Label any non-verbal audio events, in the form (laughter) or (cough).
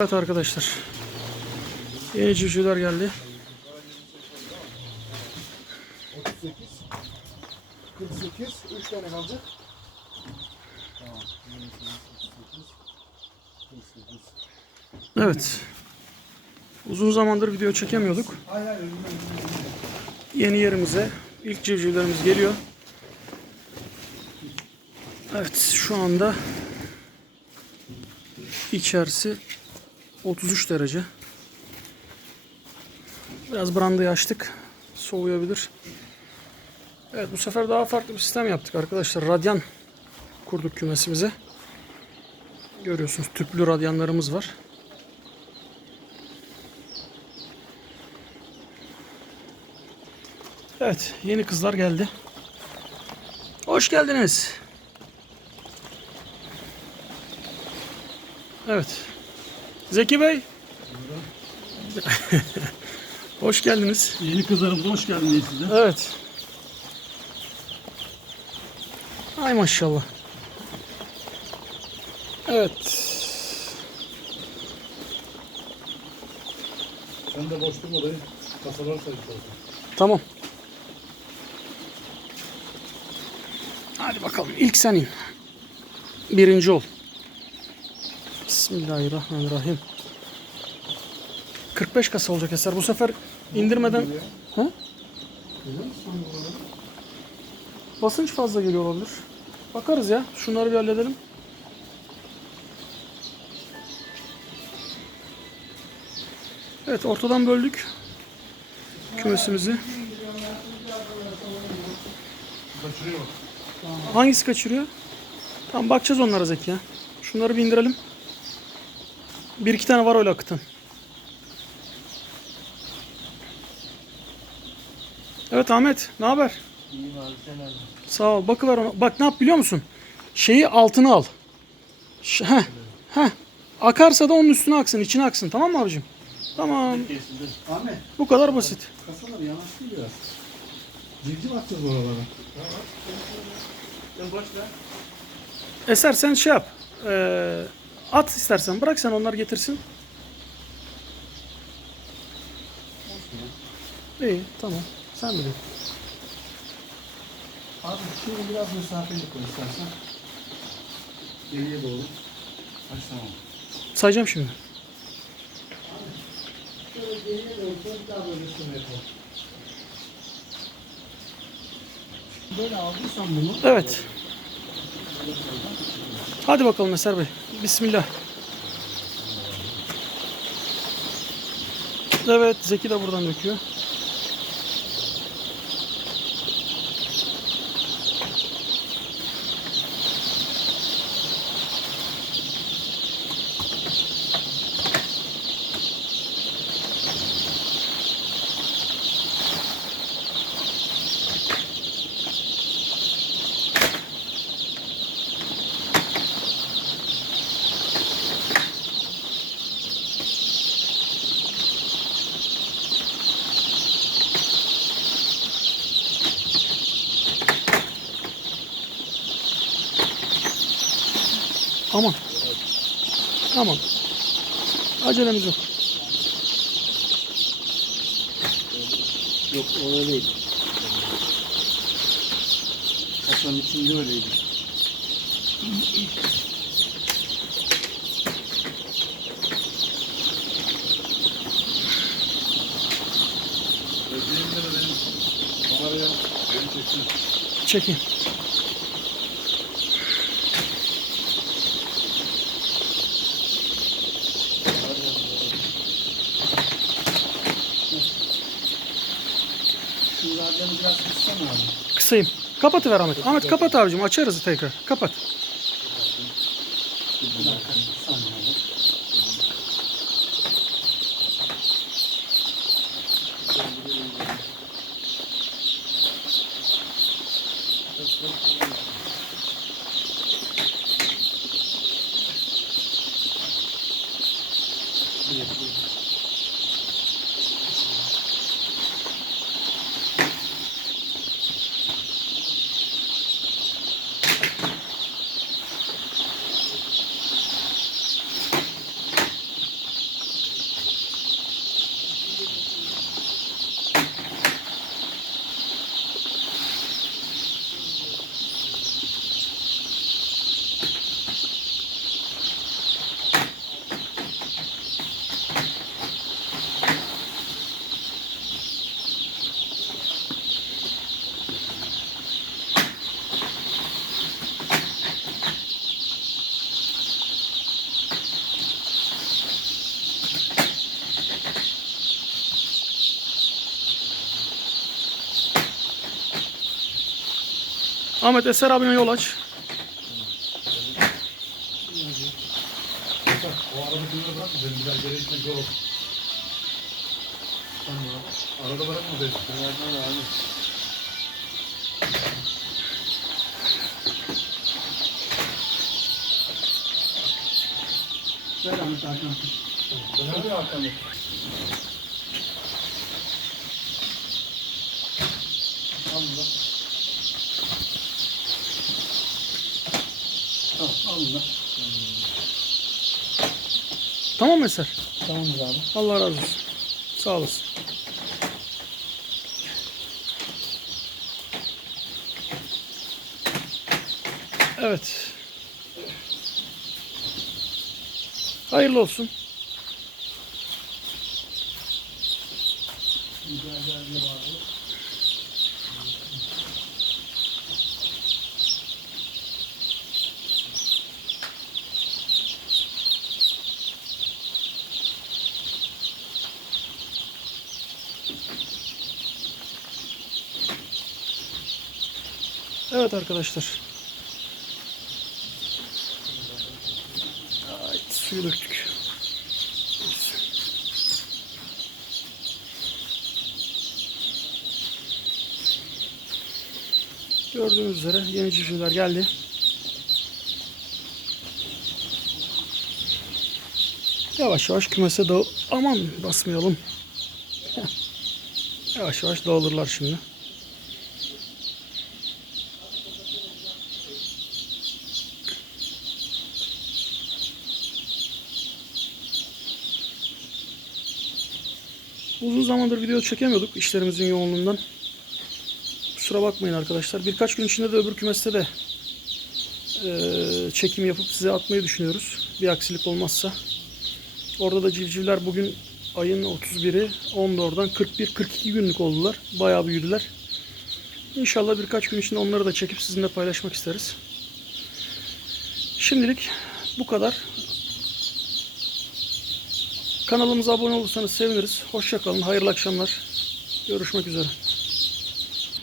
Evet arkadaşlar. Yeni civcivler geldi. 38 48 3 tane kalacak. Tamam. 28 48 48. Evet. Uzun zamandır video çekemiyorduk. Yeni yerimize ilk civcivlerimiz geliyor. Evet şu anda içerisi 33 derece. Biraz brandayı açtık. Soğuyabilir. Evet bu sefer daha farklı bir sistem yaptık arkadaşlar. Radyan kurduk kümesimize. Görüyorsunuz tüplü radyanlarımız var. Evet, yeni kızlar geldi. Hoş geldiniz. Evet. Zeki Bey. (laughs) hoş geldiniz. Yeni kızlarımıza hoş geldiniz size. Evet. Ay maşallah. Evet. Sen de boş durma dayı. Kasalar sayıp olsun. Tamam. Hadi bakalım. İlk sen in. Birinci ol. Bismillahirrahmanirrahim. 45 kasa olacak eser. Bu sefer indirmeden... Ha? Basınç fazla geliyor olabilir. Bakarız ya. Şunları bir halledelim. Evet ortadan böldük. Kümesimizi. Kaçırıyor. Hangisi kaçırıyor? Tamam bakacağız onlara Zeki ya. Şunları bir indirelim. Bir iki tane var öyle akıtan. Evet Ahmet, ne haber? İyiyim abi sen abi. Sağ ol. Bakıver ona. Bak ne yap biliyor musun? Şeyi altına al. Ş- heh, heh. Akarsa da onun üstüne aksın, içine aksın. Tamam mı abicim? Tamam. Ahmet Bu kadar basit. kasalar yanaştı biraz. Civciv atacağız oralara. Ver. Eser sen şey yap. Ee, at istersen. Bırak sen onlar getirsin. İyi tamam. Sen bilin. Abi şimdi biraz mesafeli koy istersen. Geriye doğru. Kaç tamam. Sayacağım şimdi. Şöyle geriye doğru koy daha böyle şunu yapalım. Böyle aldıysan bunu Evet. Hadi bakalım Eser Bey. Bismillah. Evet Zeki de buradan döküyor. Aman. Aman. Acelemiz yok. Yok o öyleydi. Kasanın içinde öyleydi. Ödeyimde de benim kameraya beni çeksin. Çekeyim. Şu radyonu biraz kıssana abi. Kısayım. Kapatıver Ahmet. Ahmet kapat abicim. Açarız tekrar. Kapat. Bir dakika Ahmet Eser abine yol aç. O arada kuyruğu bırakma benim bir daha geri gitmek zor olur. Tamam abi. Arada bırakma beni. Birazdan abi. Ver Ahmet Hakan. Ben abi Hakan'ı. Al bunu. Tamam Eser? Tamamdır abi. Allah razı olsun. Sağ olasın. Evet. Hayırlı olsun. Evet arkadaşlar. Ay, suyu döktük. Gördüğünüz üzere yeni civcivler geldi. Yavaş yavaş kümese dağ... Aman basmayalım. (laughs) Yavaş yavaş dağılırlar şimdi. Uzun zamandır video çekemiyorduk işlerimizin yoğunluğundan. Kusura bakmayın arkadaşlar. Birkaç gün içinde de öbür kümeste de eee, çekim yapıp size atmayı düşünüyoruz. Bir aksilik olmazsa. Orada da civcivler bugün ayın 31'i 14'dan 41-42 günlük oldular. Bayağı büyüdüler. İnşallah birkaç gün içinde onları da çekip sizinle paylaşmak isteriz. Şimdilik bu kadar. Kanalımıza abone olursanız seviniriz. Hoşçakalın. Hayırlı akşamlar. Görüşmek üzere.